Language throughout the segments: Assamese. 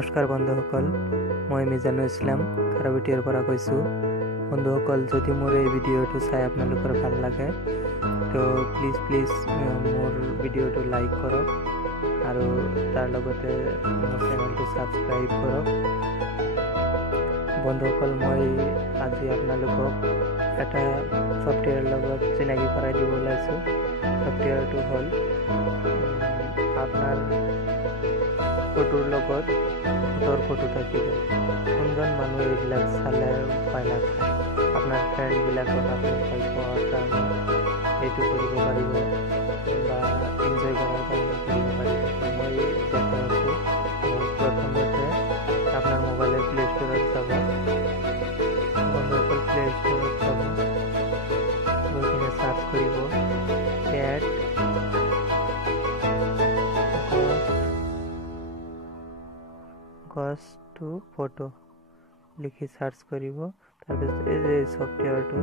নমস্কাৰ বন্ধুসকল, মই মিজানুল ইছলাম খাৰাবিটিৰ পৰা কৈছোঁ। বন্ধুসকল, যদি মোৰ এই ভিডিঅ'টো চাই আপোনালোকৰ ভাল লাগে তো প্লিজ মোৰ ভিডিঅ'টো লাইক কৰক আৰু তাৰ লগতে মোৰ চেনেলটো ছাবস্ক্ৰাইব কৰক। বন্ধুসকল, মই আজি আপোনালোকক এটা ছফ্টৱেৰৰ লগত চিনাকি কৰাই দিব ওলাইছোঁ। ছফ্টৱেৰটো হ'ল আপোনাৰ ফটোৰ লগত ফটোৰ ফটো থাকিব। কোনজন মানুহে এইবিলাক চালে ভয় নাখায়, আপোনাৰ ফ্ৰেণ্ডবিলাকক আপুনি ভয় পোৱাৰ কাৰণে এইটো কৰিব পাৰিব বা এনজয় কৰাৰ কাৰণে কৰিব পাৰিব। মই দেখাই আছোঁ। প্ৰথমতে আপোনাৰ মোবাইলৰ প্লে ষ্ট'ৰত যাব। বন্ধুসকল, প্লে ষ্ট'ৰত যাব, গৈ কিনে চাৰ্চ কৰিব এড গষ্ট টু ফটো লিখি চাৰ্চ কৰিব। তাৰপিছত এই যে ছফ্টৱেৰটো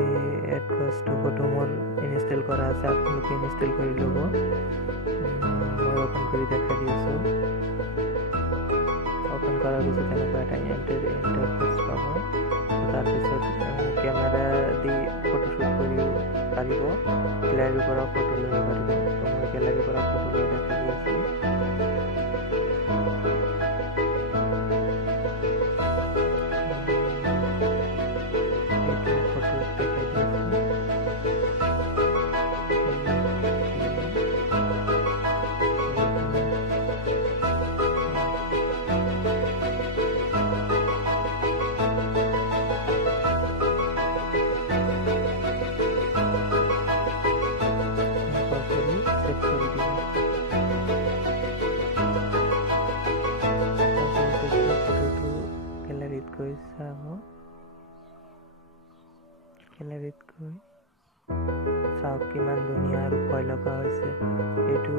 এই এড গষ্ট টু ফটো মোৰ ইনষ্টল কৰা আছে, আপোনালোকে ইনষ্টল কৰি ল'ব। মই অ'পেন কৰি দেখাই দি আছোঁ। অ'পেন কৰাৰ পিছত এনেকুৱা এটা ইণ্টাৰফেচ পাব। তাৰপিছত কেমেৰা দি ফটোশ্বুট কৰিব পাৰিব, গেলাৰীৰ পৰা ফটো ল'ব পাৰিব। তো মই গেলাৰীৰ পৰা ফটো লৈ দেখাই দি আছোঁ। গেলাৰীত গৈ চাওক কিমান ধুনীয়া আৰু ভয় লগা হৈছে। এইটো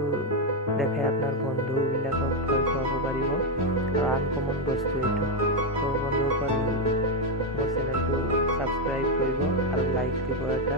দেখাই আপোনাৰ বন্ধুবিলাকক ভয় খুৱাব পাৰিব আৰু আনকমন বস্তু এইটো। তো বন্ধুসকল, মোৰ চেনেলটো ছাবস্ক্ৰাইব কৰিব আৰু লাইক দিব এটা।